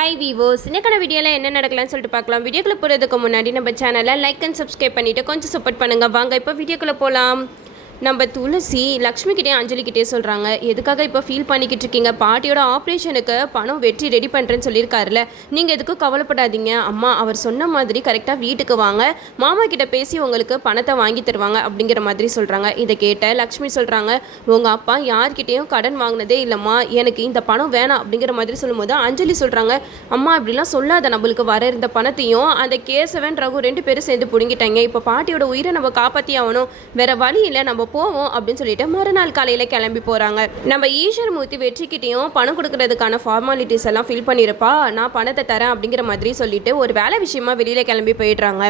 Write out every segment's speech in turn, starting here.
Hi வீவோஸ், இன்னைக்கான வீடியோவில் என்ன நடக்கலாம்னு சொல்லிட்டு பார்க்கலாம். வீடியோக்குள்ளே போகிறதுக்கு முன்னாடி நம்ம சேனலை லைக் அண்ட் சப்ஸ்கிரைப் பண்ணிவிட்டு கொஞ்சம் சப்போர்ட் பண்ணுங்கள். வாங்க இப்போ வீடியோக்குள்ளே போகலாம். நம்ம துளசி லக்ஷ்மிக்கிட்டே அஞ்சலிக்கிட்டே சொல்கிறாங்க, எதுக்காக இப்போ ஃபீல் பண்ணிக்கிட்டு இருக்கீங்க? பாட்டியோட ஆப்ரேஷனுக்கு பணம் வெற்றி ரெடி பண்ணுறேன்னு சொல்லியிருக்காருல, நீங்கள் எதுக்கும் கவலைப்படாதீங்க. அம்மா அவர் சொன்ன மாதிரி கரெக்டாக வீட்டுக்கு வாங்க, மாமா கிட்ட பேசி உங்களுக்கு பணத்தை வாங்கி தருவாங்க அப்படிங்கிற மாதிரி சொல்கிறாங்க. இதை கேட்ட லக்ஷ்மி சொல்கிறாங்க, உங்கள் அப்பா யார்கிட்டேயும் கடன் வாங்கினதே இல்லைம்மா, எனக்கு இந்த பணம் வேணாம் அப்படிங்கிற மாதிரி சொல்லும்போது அஞ்சலி சொல்கிறாங்க, அம்மா இப்படிலாம் சொல்லாத, நம்மளுக்கு வர இருந்த பணத்தையும் அந்த கேசவன் ரகு 2 பேரும் சேர்ந்து பிடுங்கிட்டாங்க. இப்போ பாட்டியோட உயிரை நம்ம காப்பாற்றி ஆகணும், வேற வழி இல்லை, நம்ம போவோம் அப்படின்னு சொல்லிட்டு மறுநாள் காலையில் கிளம்பி போகிறாங்க. நம்ம ஈஸ்வரமூர்த்தி வெற்றிக்கிட்டையும் பணம் கொடுக்கறதுக்கான ஃபார்மாலிட்டிஸ் எல்லாம் ஃபில் பண்ணியிருப்பா, நான் பணத்தை தரேன் அப்படிங்கிற மாதிரி சொல்லிட்டு ஒரு வேலை விஷயமா வெளியில் கிளம்பி போயிடுறாங்க.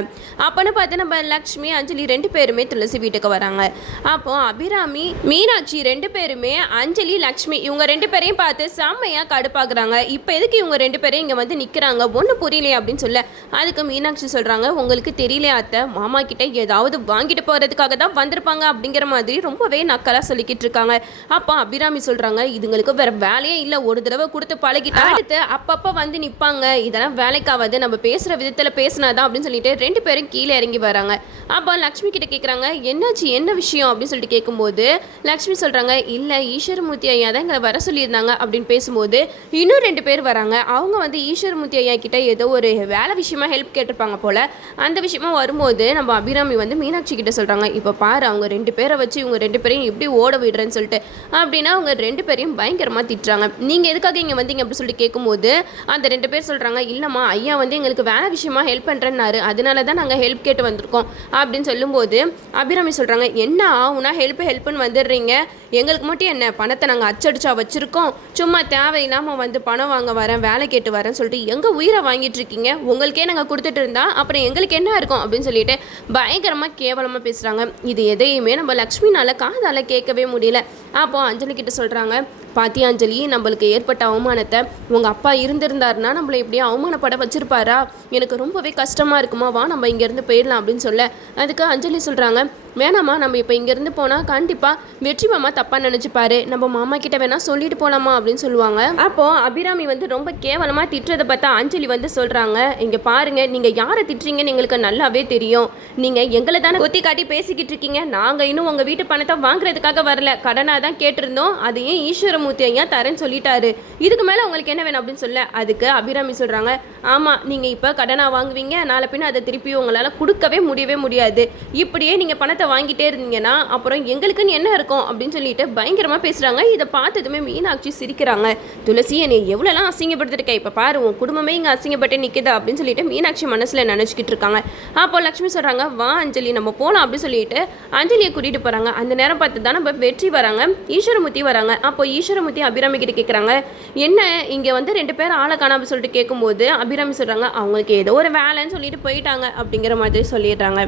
அப்போன்னு பார்த்து நம்ம லக்ஷ்மி அஞ்சலி 2 பேருமே துளசி வீட்டுக்கு வராங்க. அப்போ அபிராமி மீனாட்சி 2 பேருமே அஞ்சலி லக்ஷ்மி இவங்க 2 பேரையும் பார்த்து செம்மையாக கடுப்பாக்குறாங்க. இப்போ எதுக்கு இவங்க 2 பேரும் இங்கே வந்து நிற்கிறாங்க, ஒன்றும் புரியலையே அப்படின்னு சொல்ல, அதுக்கு மீனாட்சி சொல்கிறாங்க, உங்களுக்கு தெரியலையா அத்தை, மாமா கிட்ட ஏதாவது வாங்கிட்டு போகிறதுக்காக தான் வந்திருப்பாங்க அப்படிங்கிற மாதிரி ரொம்பவே நக்கலாக சொல்லிக்கிட்டு இருக்காங்க. அப்போ அபிராமி சொல்கிறாங்க, இதுங்களுக்கு வேற வேலையே இல்லை, ஒரு தடவை கொடுத்து பழகிட்டா அடுத்து அப்பப்போ வந்து நிற்பாங்க, இதெல்லாம் வேலைக்காவது, நம்ம பேசுகிற விதத்தில் பேசினாதான் அப்படின்னு சொல்லிட்டு 2 பேரும் கீழே இறங்கி வராங்க. அப்போ லக்ஷ்மி கிட்ட கேட்குறாங்க, என்னாச்சு, என்ன விஷயம் அப்படின்னு சொல்லிட்டு கேட்கும்போது லக்ஷ்மி சொல்கிறாங்க, இல்லை ஈஸ்வரமூர்த்தி ஐயா தான் எங்களை வர சொல்லியிருந்தாங்க அப்படின்னு பேசும்போது இன்னும் 2 பேர் வராங்க. அவங்க வந்து ஈஸ்வரமூர்த்தி ஐயா கிட்ட ஏதோ ஒரு வேலை விஷயமா ஹெல்ப் கேட்டிருப்பாங்க போல். அந்த விஷயமா வரும்போது நம்ம அபிராமி வந்து மீனாட்சி கிட்ட சொல்கிறாங்க, இப்போ பாரு அவங்க 2 பேரை வச்சு இவங்க 2 பேரையும் எப்படி ஓட விடுறேன்னு சொல்லிட்டு அப்படின்னா அவங்க 2 பேரையும் பயங்கரமாக திட்டுறாங்க. நீங்கள் எதுக்காக இங்கே வந்தீங்க அப்படின்னு சொல்லிட்டு கேட்கும்போது அந்த 2 பேர் சொல்கிறாங்க, இல்லைம்மா ஐயா வந்து எங்களுக்கு வேலை விஷயமா ஹெல்ப் பண்ணுறேன்னாரு, அதனால தான் நாங்கள் ஹெல்ப் கேட்டு வந்திருக்கோம் அப்படின்னு சொல்லும்போது அபிராமி சொல்கிறாங்க, என்ன ஆகுனா ஹெல்ப்னு வந்துடுறீங்க, எங்களுக்கு மட்டும் என்ன பணத்தை நாங்கள் அச்சடிச்சா வச்சுருக்கோம், சும்மா தேவையில்லாமல் வந்து பணம் வாங்க வரேன், வேலை கேட்டு வரேன்னு சொல்லிட்டு எங்கள் உயிரை வாங்கிட்டு இருக்கீங்க, உங்களுக்கே நாங்கள் கொடுத்துட்டு இருந்தா அப்புறம் எங்களுக்கு என்ன இருக்கும் அப்படின்னு சொல்லிட்டு பயங்கரமாக கேவலமாக பேசுகிறாங்க. இது எதையுமே நம்ம லக்ஷ்மினால காதால் கேட்கவே முடியல. அப்போ அஞ்சலி கிட்ட சொல்கிறாங்க, பாத்தி அஞ்சலி, நம்மளுக்கு ஏற்பட்ட அவமானத்தை உங்கள் அப்பா இருந்திருந்தாருன்னா நம்மளை இப்படியே அவமானப்பட வச்சிருப்பாரா, எனக்கு ரொம்பவே கஷ்டமாக இருக்குமா, வா நம்ம இங்கேருந்து போயிடலாம் அப்படின்னு சொல்ல, அதுக்கு அஞ்சலி சொல்கிறாங்க, வேணாம்மா நம்ம இப்போ இங்கேருந்து போனால் கண்டிப்பாக வெற்றி மாமா தப்பாக நினச்சிப்பாரு, நம்ம மாமா கிட்ட வேணால் சொல்லிட்டு போகலாமா அப்படின்னு சொல்லுவாங்க. அப்போது அபிராமி வந்து ரொம்ப கேவலமாக திட்டுறதை பார்த்தா அஞ்சலி வந்து சொல்கிறாங்க, இங்கே பாருங்கள், நீங்கள் யாரை திட்டுறீங்கன்னு எங்களுக்கு நல்லாவே தெரியும், நீங்கள் எங்களை தானே கொத்தி காட்டி பேசிக்கிட்டு இருக்கீங்க, நாங்கள் இன்னும் உங்கள் வீட்டு பணத்தை வாங்குறதுக்காக வரல, கடனாக தான் கேட்டிருந்தோம், அதையும் ஈஸ்வரமூர்த்தி ஐயா தரேன்னு சொல்லிட்டாரு, இதுக்கு மேலே உங்களுக்கு என்ன வேணும் அப்படின்னு சொல்ல, அதுக்கு அபிராமி சொல்கிறாங்க, ஆமாம் நீங்கள் இப்போ கடனாக வாங்குவீங்க, நாளை பின்ன அதை திருப்பி உங்களால் கொடுக்கவே முடியாது, இப்படியே நீங்கள் பணத்தை வாங்கிட்டே இருந்தீங்கன்னா அப்புறம் எங்களுக்குன்னு என்ன இருக்கும் அப்படின்னு சொல்லிட்டு பயங்கரமாக பேசுகிறாங்க. இதை பார்த்ததுமே மீனாட்சி சிரிக்கிறாங்க, துளசி என்னை எவ்வளோலாம் அசிங்கப்படுத்திருக்க, இப்போ பாரு உன் குடும்பமே இங்கே அசிங்கப்பட்டு நிற்குது அப்படின்னு சொல்லிட்டு மீனாட்சி மனசில் நினச்சிக்கிட்டு இருக்காங்க. அப்போ லக்ஷ்மி சொல்கிறாங்க, வா அஞ்சலி நம்ம போகலாம் அப்படின்னு சொல்லிட்டு அஞ்சலியை கூட்டிகிட்டு போகிறாங்க. அந்த நேரம் பார்த்து தான் நம்ம வெற்றி வராங்க, ஈஸ்வரமூர்த்தி வராங்க. அப்போ ஈஸ்வரமூர்த்தி அபிராமி கிட்ட கேட்குறாங்க, என்ன இங்கே வந்து 2 பேர் ஆளை காணா அப்படின்னு சொல்லிட்டு கேட்கும்போது அபிராமி சொல்கிறாங்க, அவங்களுக்கு ஏதோ ஒரு வேலைன்னு சொல்லிட்டு போயிட்டாங்க அப்படிங்கிற மாதிரி சொல்லிடுறாங்க.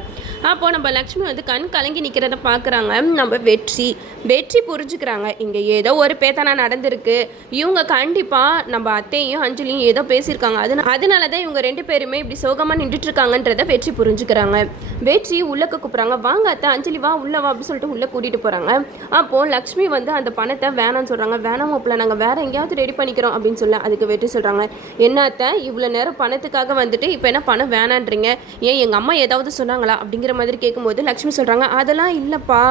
அப்போ நம்ம லக்ஷ்மி வந்து கண் கலங்கி நிற்கிறத பார்க்குறாங்க. நம்ம வெற்றி புரிஞ்சுக்கிறாங்க, இங்கே ஏதோ ஒரு பேத்தனா நடந்திருக்கு, இவங்க கண்டிப்பாக நம்ம அத்தையும் அஞ்சலியும் ஏதோ பேசியிருக்காங்க, அதனால தான் இவங்க 2 பேருமே இப்படி சோகமாக நின்றுட்டு இருக்காங்கன்றதை வெற்றி புரிஞ்சுக்கிறாங்க. வெற்றி உள்ளக்க கூப்பிட்றாங்க, வாங்க அத்தை, அஞ்சலி வா உள்ள வா அப்படின்னு சொல்லிட்டு உள்ளே கூட்டிகிட்டு போகிறாங்க. அப்போது லக்ஷ்மி வந்து அந்த பணத்தை வேணான்னு சொல்கிறாங்க, வேணாம் மாப்பிள்ள, நாங்கள் வேற எங்கேயாவது ரெடி பண்ணிக்கிறோம் அப்படின்னு சொல்ல, அதுக்கு வெற்றி சொல்கிறாங்க, என்ன அத்தை இவ்வளோ நேரம் பணத்துக்காக வந்துட்டு இப்போ என்ன பணம் வேணான்றீங்க, ஏன் எங்கள் அம்மா ஏதாவது சொன்னாங்களா அப்படிங்கிற மாதிரி கேட்கும்போது லக்ஷ்மி சொல்கிறாங்க, அதெல்லாம் இல்லைப்பா,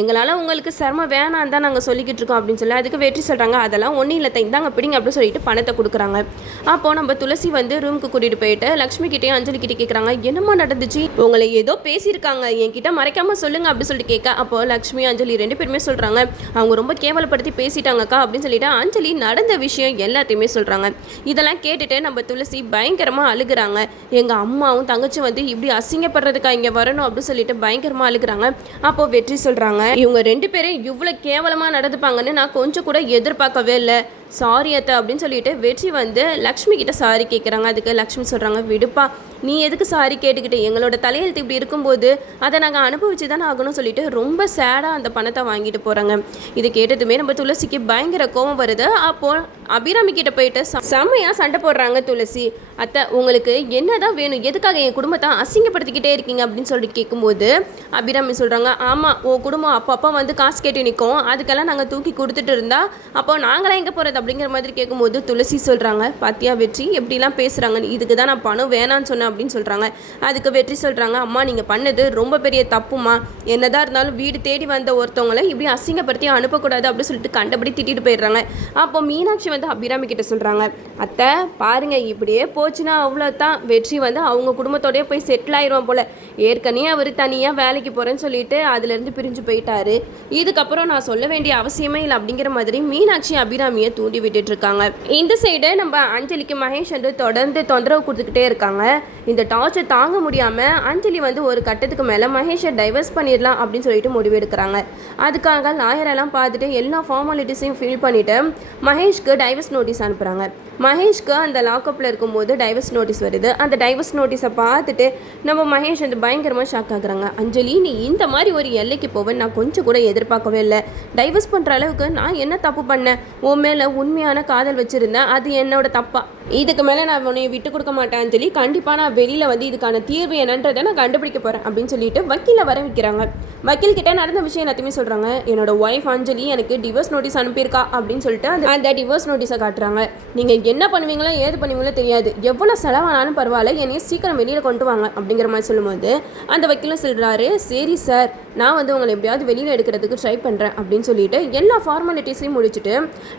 எங்களால் உங்களுக்கு சிரமம் வேணான்னு தான் நாங்கள் சொல்லிக்கிட்டு இருக்கோம் அப்படின்னு சொல்லி, அதுக்கு வெற்றி சொல்கிறாங்க, அதெல்லாம் ஒன்றும் இல்லை இந்தாங்க பிடிங்க அப்படின்னு சொல்லிட்டு பணத்தை கொடுக்குறாங்க. அப்போது நம்ம துளசி வந்து ரூமுக்கு கூட்டிகிட்டு போயிட்டு லக்ஷ்மி கிட்டேயும் அஞ்சலி கிட்டே கேட்குறாங்க, என்னம்மா நடந்துச்சு, உங்களை ஏதோ பேசியிருக்காங்க, என்கிட்ட மறைக்காமல் சொல்லுங்க அப்படின்னு சொல்லிட்டு கேட்க, அப்போ லக்ஷ்மி அஞ்சலி 2 பேருமே சொல்கிறாங்க, அவங்க ரொம்ப கேவலப்படுத்தி பேசிட்டாங்கக்கா அப்படின்னு சொல்லிட்டு அஞ்சலி நடந்த விஷயம் எல்லாத்தையுமே சொல்கிறாங்க. இதெல்லாம் கேட்டுட்டு நம்ம துளசி பயங்கரமாக அழுகுறாங்க, எங்கள் அம்மாவும் தங்கச்சி வந்து இப்படி அசிங்கப்படுறதுக்கா இங்கே வரணும் அப்படின்னு சொல்லிட்டு பயங்கரமாக அழுகுறாங்க. அப்போ வெற்றி சொல்கிறாங்க, இவங்க 2 பேரும் இவ்வளோ கேவலமாக நடந்துப்பாங்கன்னு நான் கொஞ்சம் கூட எதிர்பார்க்கவே இல்லை, சாரி அத்தை அப்படின்னு சொல்லிட்டு வெற்றி வந்து லக்ஷ்மி கிட்ட சாரி கேட்குறாங்க. அதுக்கு லக்ஷ்மி சொல்கிறாங்க, விடுப்பா, நீ எதுக்கு சாரி கேட்டுக்கிட்டு, எங்களோட தலையெழுத்து இப்படி இருக்கும்போது அதை நாங்கள் அனுபவிச்சு தானே ஆகணும்னு சொல்லிட்டு ரொம்ப சேடாக அந்த பணத்தை வாங்கிட்டு போகிறாங்க. இது கேட்டதுமே நம்ம துளசிக்கு பயங்கர கோபம் வருது. அப்போது அபிராமி கிட்ட போயிட்டு செம்மையாக சண்டை போடுறாங்க துளசி, அத்தை உங்களுக்கு என்னதான் வேணும், எதுக்காக என் குடும்பத்தை அசிங்கப்படுத்திக்கிட்டே இருக்கீங்க அப்படின்னு சொல்லிட்டு கேட்கும்போது அபிராமி சொல்கிறாங்க, ஆமாம் உன் குடும்பம் அப்பப்போ வந்து காசு கேட்டு நிற்கும், அதுக்கெல்லாம் நாங்கள் தூக்கி கொடுத்துட்டு இருந்தா அப்போ நாங்களாம் எங்கே போகிறது அப்படிங்கிற மாதிரி கேட்கும்போது துளசி சொல்கிறாங்க, பாத்தியா வெற்றி எப்படிலாம் பேசுகிறாங்க, இதுக்கு தான் நான் பணம் வேணான்னு சொன்னேன் அப்படின்னு சொல்கிறாங்க. அதுக்கு வெற்றி சொல்கிறாங்க, அம்மா நீங்கள் பண்ணது ரொம்ப பெரிய தப்புமா, என்னதான் இருந்தாலும் வீடு தேடி வந்த ஒருத்தவங்களை இப்படி அசிங்கப்படுத்தி அனுப்பக்கூடாது அப்படின்னு சொல்லிட்டு கண்டபடி திட்டிட்டு போயிடுறாங்க. அப்போ மீனாட்சி வந்து அபிராமி கிட்ட சொல்கிறாங்க, அத்தை பாருங்க இப்படியே போச்சுன்னா அவ்வளோதான், வெற்றி வந்து அவங்க குடும்பத்தோடய போய் செட்டில் ஆயிடுவான் போல், ஏற்கனவே அவர் தனியாக வேலைக்கு போகிறேன்னு சொல்லிட்டு அதுலேருந்து பிரிஞ்சு போயிட்டாரு, இதுக்கப்புறம் நான் சொல்ல வேண்டிய அவசியமே இல்லை அப்படிங்கிற மாதிரி மீனாட்சி அபிராமியை தூண்டி விட்டுட்டு இருக்காங்க. இந்த சைடு நம்ம அஞ்சலிக்கு மகேஷ் வந்து தொடர்ந்து தொந்தரவு கொடுத்துக்கிட்டே இருக்காங்க. இந்த டார்ச்சர் தாங்க முடியாமல் அஞ்சலி வந்து ஒரு கட்டத்துக்கு மேலே மகேஷை டைவர்ஸ் பண்ணிடலாம் அப்படின்னு சொல்லிட்டு முடிவெடுக்கிறாங்க. அதுக்காக லாயரெல்லாம் பார்த்துட்டு எல்லா ஃபார்மாலிட்டிஸையும் ஃபில் பண்ணிவிட்டு மகேஷ்க்கு டைவர்ஸ் நோட்டீஸ் அனுப்புகிறாங்க. மகேஷ்க்கு அந்த லாக்அப்பில் இருக்கும்போது டைவர்ஸ் நோட்டீஸ் வருது. அந்த டைவர்ஸ் நோட்டீஸை பார்த்துட்டு நம்ம மகேஷ் வந்து பயங்கரமாக ஷாக் ஆகுறாங்க. அஞ்சலி நீ இந்த மாதிரி ஒரு எல்லைக்கு போவேன் நான் கொஞ்சம் கூட எதிர்பார்க்கவே இல்லை, டைவர்ஸ் பண்ணுற அளவுக்கு நான் என்ன தப்பு பண்ணேன், உன் மேலே உண்மையான காதல் வச்சுருந்தேன், அது என்னோட தப்பா, இதுக்கு மேலே நான் உன்னை விட்டு கொடுக்க மாட்டேன் அஞ்சலி, கண்டிப்பாக நான் வெளியில் வந்து இதுக்கான தீர்வு என்னன்றதை நான் கண்டுபிடிக்க போகிறேன் அப்படின்னு சொல்லிட்டு வக்கீலை வர வைக்கிறாங்க. வக்கீல் கிட்ட நடந்த விஷயம் எல்லாத்தையுமே சொல்கிறாங்க. என்னோட ஒய்ஃப் அஞ்சலி எனக்கு டிவோர்ஸ் நோட்டீஸ் அனுப்பியிருக்கா அப்படின்னு சொல்லிட்டு அந்த டிவோர்ஸ் நோட்டீஸை காட்டுறாங்க. நீங்கள் என்ன பண்ணுவீங்களோ ஏது பண்ணுவீங்களோ தெரியாது, எவ்வளோ செலவானாலும் பரவாயில்ல, என்னையும் சீக்கிரம் வெளியில் கொண்டு வாங்க அப்படிங்கிற மாதிரி சொல்லும்போது அந்த வக்கீலும் சொல்கிறாரு, சரி சார் நான் வந்து உங்களை எப்படியாவது வெளியில் எடுக்கிறதுக்கு ட்ரை பண்ணுறேன் அப்படின்னு சொல்லிட்டு எல்லா ஃபார்மாலிட்டிஸையும் முடிச்சுட்டு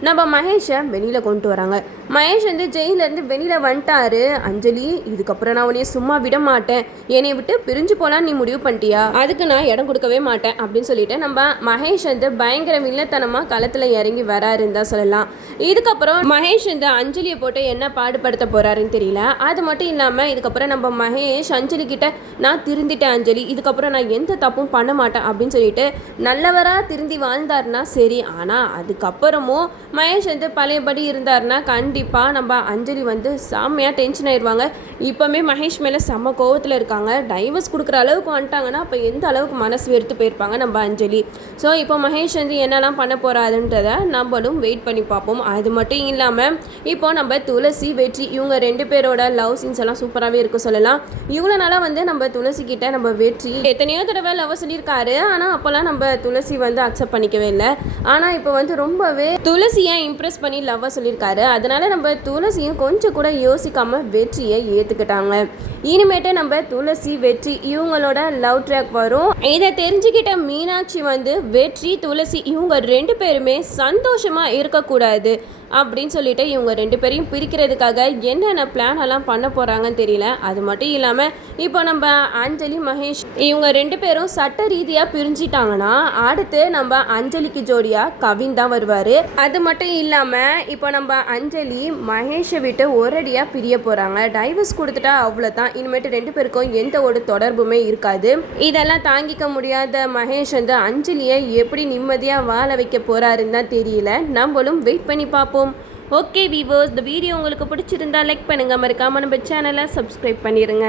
நம்ம மகேஷை வெளியில் கொண்டு வராங்க. மகேஷ் வந்து ஜெயிலேருந்து வெளியில் வந்துட்டாரு. அஞ்சலி இதுக்கப்புறம் நான் உன்னைய சும்மா விட மாட்டேன், என்னை விட்டு பிரிஞ்சு போகலான்னு நீ முடிவு பண்ணிட்டியா, அதுக்கு நான் இடம் கொடுக்கவே மாட்டேன் அப்படின்னு சொல்லிட்டு நம்ம மகேஷ் வந்து பயங்கர வில்லத்தனமாக களத்தில் இறங்கி வராருன்னு தான் சொல்லலாம். இதுக்கப்புறம் மகேஷ் இந்த அஞ்சலியை போட்டு என்ன பாடுபடுத்த போகிறாருன்னு தெரியல. அது மட்டும் இல்லாமல் இதுக்கப்புறம் நம்ம மகேஷ் அஞ்சலி கிட்ட நான் திருந்திட்டேன் அஞ்சலி, இதுக்கப்புறம் நான் எந்த தப்பும் பண்ண மாட்டேன் அப்படின்னு சொல்லிட்டு நல்லவராக திருந்தி வாழ்ந்தாருன்னா சரி, ஆனால் அதுக்கப்புறமும் மகேஷ் வந்து பழையபடி இருந்தாருன்னா கண்டிப்பாக நம்ம அஞ்சலி வந்து செம்மையாக டென்ஷன் ஆயிடுவாங்க. இப்போவுமே மகேஷ் மேலே செம்ம கோவத்தில் இருக்காங்க. டைவர்ஸ் கொடுக்குற அளவுக்கு வந்துட்டாங்கன்னா அப்போ எந்த அளவுக்கு மனசு வெறுத்து போயிருப்பாங்க நம்ம அஞ்சலி. ஸோ இப்போ மகேஷ் வந்து என்னெல்லாம் பண்ண போகிறாருன்றதை நம்மளும் வெயிட் பண்ணி பார்ப்போம். அது மட்டும் இல்லாமல் இப்போ நம்ம துளசி வெற்றி இவங்க 2 பேரோட லவ் சீன்ஸ் எல்லாம் சூப்பராகவே இருக்கும் சொல்லலாம். இவ்வளோ நாளாக வந்து நம்ம துளசி கிட்ட நம்ம வெற்றி எத்தனையோ தடவை லவ் சொல்லியிருக்காரு, ஆனால் அப்போல்லாம் நம்ம துளசி வந்து அக்செப்ட் பண்ணிக்கவே இல்லை. ஆனால் இப்போ வந்து ரொம்பவே துளசியை இம்ப்ரெஸ் பண்ணி லவ்வாக சொல்லியிருக்காரு. அதனால நம்ம துளசியும் கொஞ்சம் கூட யோசிக்காமல் வெற்றியை ஏற்றுக்கிட்டாங்க. இனிமேட்டு நம்ம துளசி வெற்றி இவங்களோட லவ் ட்ராக் வரும். இதை தெரிஞ்சுக்கிட்ட மீனாட்சி வந்து வெற்றி துளசி இவங்க 2 பேருமே சந்தோஷமாக இருக்கக்கூடாது அப்படின்னு சொல்லிட்டு இவங்க 2 பேரையும் பிரிக்கிறதுக்காக என்னென்ன பிளான் எல்லாம் பண்ண போகிறாங்கன்னு தெரியல. அது மட்டும் இல்லாமல் இப்போ நம்ம அஞ்சலி மகேஷ் இவங்க 2 பேரும் சட்ட ரீதியாக பிரிஞ்சிட்டாங்கன்னா அடுத்து நம்ம அஞ்சலிக்கு ஜோடியாக கவின் தான் வருவார். அது மட்டும் இல்லாமல் இப்போ நம்ம அஞ்சலி மகேஷை விட்டு ஒரடியாக பிரிய போகிறாங்க. டைவர்ஸ் கொடுத்துட்டா அவ்வளோதான், இனிமேட்டு 2 பேருக்கும் எந்த ஒரு தொடர்புமே இருக்காது. இதெல்லாம் தாங்கிக்க முடியாத மகேஷ் வந்து அஞ்சலியை எப்படி நிம்மதியாக வாழ வைக்க போகிறாருன்னு தான் தெரியல. நம்மளும் வெயிட் பண்ணி பார்ப்போம். ஓகே வீவர்ஸ், இந்த வீடியோ உங்களுக்கு பிடிச்சிருந்தா லைக் பண்ணுங்கள், மறக்காம நம்ம சேனலை சப்ஸ்கிரைப் பண்ணிடுங்க.